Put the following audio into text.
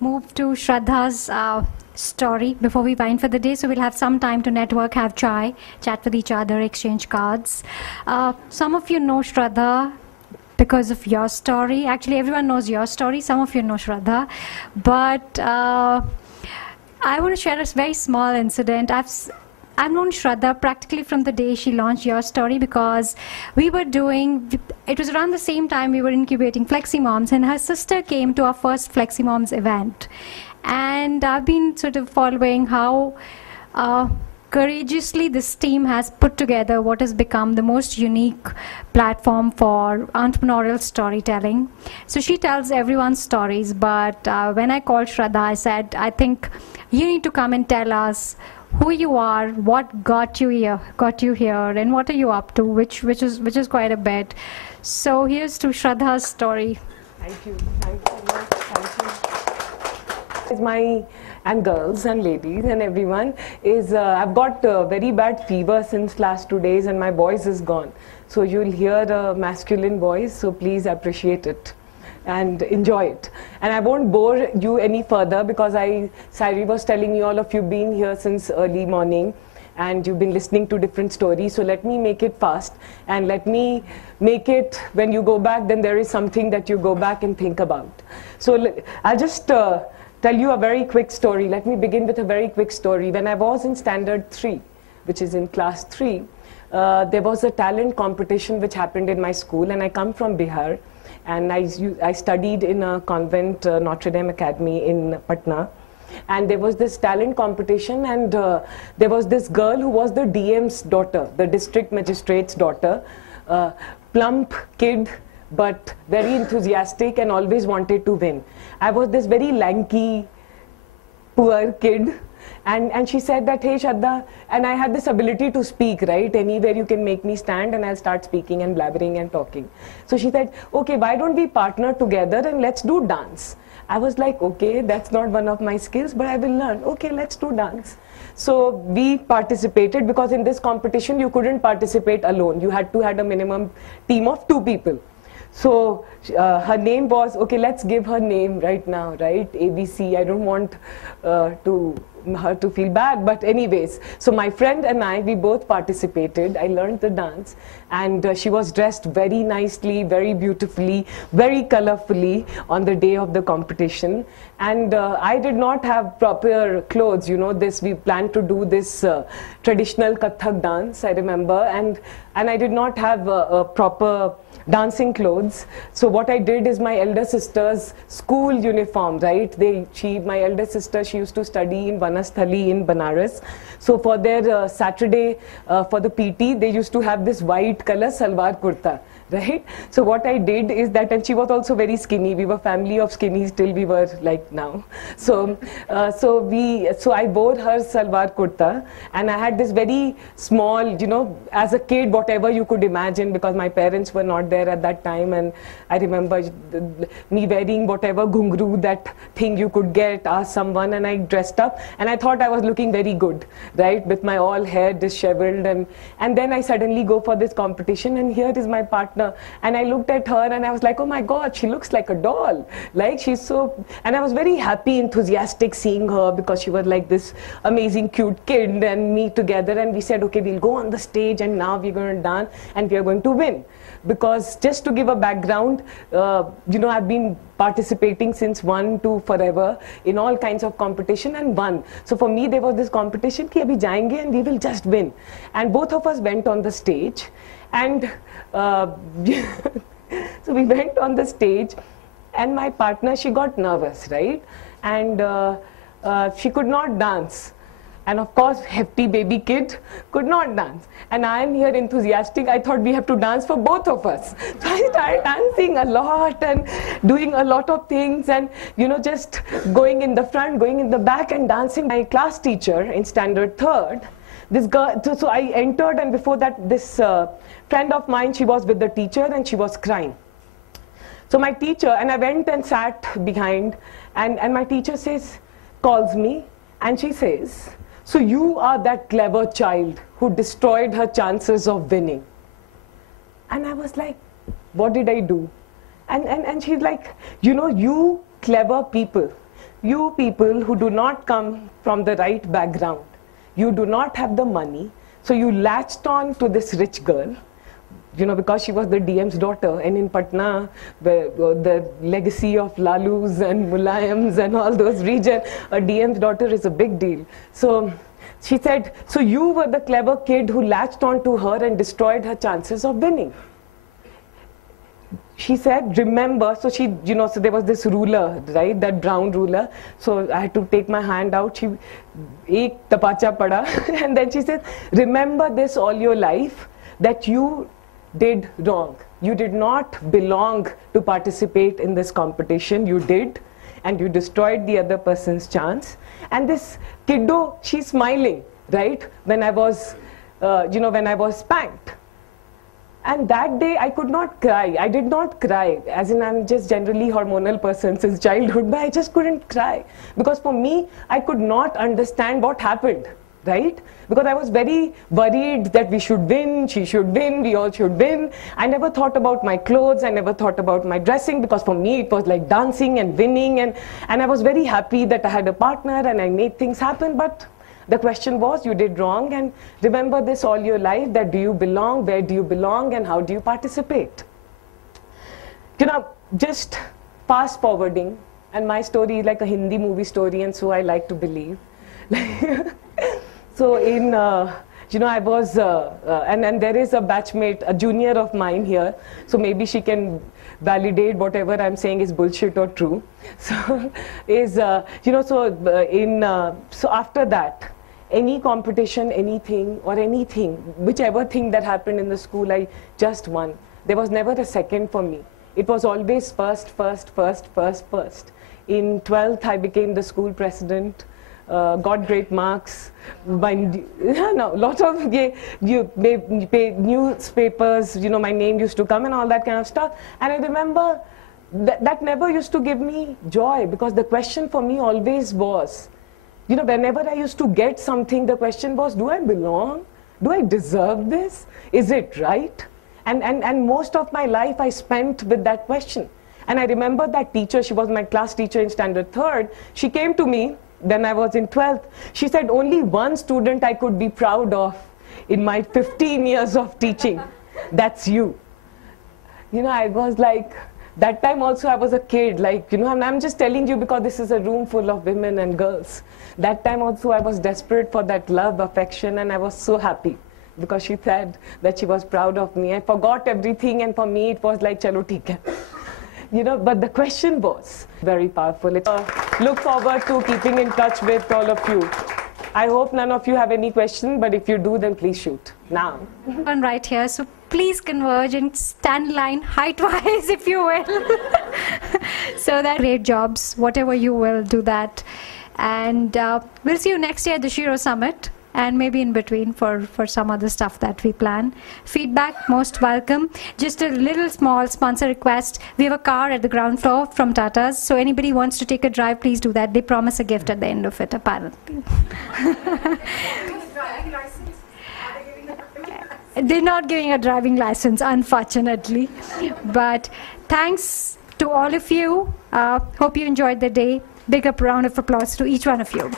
move to Shradha's story before we wind for the day. So we'll have some time to network, have chai, chat with each other, exchange cards. Some of you know Shradha because of Yourstory. Actually, everyone knows Yourstory. Some of you know Shradha. But I want to share a very small incident. I've known Shradha practically from the day she launched Yourstory, because we were doing, it was around the same time we were incubating Flexi Moms, and her sister came to our first Flexi Moms event. And I've been sort of following how courageously this team has put together what has become the most unique platform for entrepreneurial storytelling. So she tells everyone's stories, but when I called Shradha, I said, I think you need to come and tell us who you are, what got you here, and what are you up to, which is quite a bit. So here's to Shradha's story. Thank you so much. Thank you. And girls and ladies and everyone is I've got very bad fever since last 2 days, and my voice is gone. So you'll hear a masculine voice. So please appreciate it and enjoy it. And I won't bore you any further, because Sairi was telling me all of you been here since early morning and you've been listening to different stories. So let me make it fast, and let me make it, when you go back, then there is something that you go back and think about. So I'll just tell you a very quick story. Let me begin with a very quick story. When I was in standard 3, which is in class 3, there was a talent competition which happened in my school, and I come from Bihar. And I studied in a convent, Notre Dame Academy in Patna. And there was this talent competition, and there was this girl who was the DM's daughter, the district magistrate's daughter, plump kid, but very enthusiastic and always wanted to win. I was this very lanky, poor kid. And she said that, hey Shradha, and I had this ability to speak, right? Anywhere you can make me stand and I'll start speaking and blabbering and talking. So she said, okay, why don't we partner together and let's do dance? I was like, okay, that's not one of my skills, but I will learn. Okay, let's do dance. So we participated, because in this competition you couldn't participate alone. You had to have a minimum team of 2 people. So her name was, okay, let's give her name right now, right? ABC. I don't want her to feel bad, but anyways. So my friend and I, we both participated. I learned the dance, and she was dressed very nicely, very beautifully, very colorfully on the day of the competition. And I did not have proper clothes, you know, we planned to do this traditional Kathak dance, I remember, and I did not have a proper dancing clothes. So what I did is my elder sister's school uniform, right? My elder sister, she used to study in Vanasthali in Banaras. So for their Saturday, for the PT, they used to have this white color salwar kurta, right? So what I did is that, and she was also very skinny. We were family of skinnies till we were like now. So so I wore her salwar kurta, and I had this very small, you know, as a kid, whatever you could imagine, because my parents were not there at that time, and I remember me wearing whatever ghungru, that thing you could get, ask someone, and I dressed up, and I thought I was looking very good, right, with my all hair disheveled, and then I suddenly go for this competition, and here is my partner, and I looked at her and I was like, oh my God, she looks like a doll, like she's so, and I was very happy, enthusiastic seeing her, because she was like this amazing cute kid, and me together, and we said, okay, we'll go on the stage, and now we're going to dance and we are going to win. Because just to give a background, you know, I've been participating since 1 to forever in all kinds of competition and won. So for me, there was this competition ki abhi jayenge and we will just win. And both of us went on the stage, and so we went on the stage, and my partner, she got nervous, right? And she could not dance. And of course, hefty baby kid could not dance. And I am here enthusiastic. I thought we have to dance for both of us. So I started dancing a lot and doing a lot of things, and, you know, just going in the front, going in the back, and dancing. My class teacher in standard 3rd, this girl, so I entered, and before that, this friend of mine, she was with the teacher and she was crying. So my teacher, and I went and sat behind, and my teacher calls me, and she says, so you are that clever child who destroyed her chances of winning. And I was like, what did I do? And she's like, you know, you clever people, you people who do not come from the right background, you do not have the money, so you latched on to this rich girl, you know, because she was the DM's daughter, and in Patna, the legacy of Lalus and Mulayams and all those regions, a DM's daughter is a big deal. So she said, so you were the clever kid who latched on to her and destroyed her chances of winning. She said, remember, so she, you know, so there was this ruler, right, that brown ruler. So I had to take my hand out. She, ek tapacha pada. And then she said, remember this all your life, that you did wrong. You did not belong to participate in this competition. You did, and you destroyed the other person's chance. And this kiddo, she's smiling, right, when I was, you know, when I was spanked. And that day I could not cry. I did not cry, as in I'm just generally hormonal person since childhood, but I just couldn't cry. Because for me, I could not understand what happened, right? Because I was very worried that we should win, she should win, we all should win. I never thought about my clothes, I never thought about my dressing, because for me it was like dancing and winning, and I was very happy that I had a partner and I made things happen. But the question was, you did wrong, and remember this all your life, that do you belong, where do you belong, and how do you participate? You know, just fast forwarding, and my story is like a Hindi movie story, and so I like to believe. So in, you know, I was, and there is a batchmate, a junior of mine here, so maybe she can validate whatever I'm saying is bullshit or true. So, you know, so after that, any competition, anything, whichever thing that happened in the school, I just won. There was never a second for me. It was always first. In 12th, I became the school president, got great marks. Lot of newspapers, you know, my name used to come and all that kind of stuff. And I remember that never used to give me joy, because the question for me always was, you know, whenever I used to get something, the question was, do I belong? Do I deserve this? Is it right? And most of my life I spent with that question. And I remember that teacher, she was my class teacher in standard 3rd. She came to me, then I was in 12th. She said, only one student I could be proud of in my 15 years of teaching. That's you. You know, I was like, that time also I was a kid, like, you know, and I'm just telling you because this is a room full of women and girls. That time also I was desperate for that love, affection, and I was so happy because she said that she was proud of me. I forgot everything, and for me it was like, chalo theek hai. You know, but the question was very powerful. Look forward to keeping in touch with all of you. I hope none of you have any question, but if you do, then please shoot now. One right here, so please converge and stand line height-wise, if you will. So that great jobs, whatever you will, do that. And we'll see you next year at the SHEROES Summit, and maybe in between for some other stuff that we plan. Feedback, most welcome. Just a little small sponsor request. We have a car at the ground floor from Tata's, so anybody wants to take a drive, please do that. They promise a gift at the end of it, apparently. They're not giving a driving license, unfortunately. But thanks to all of you. Hope you enjoyed the day. Big up round of applause to each one of you.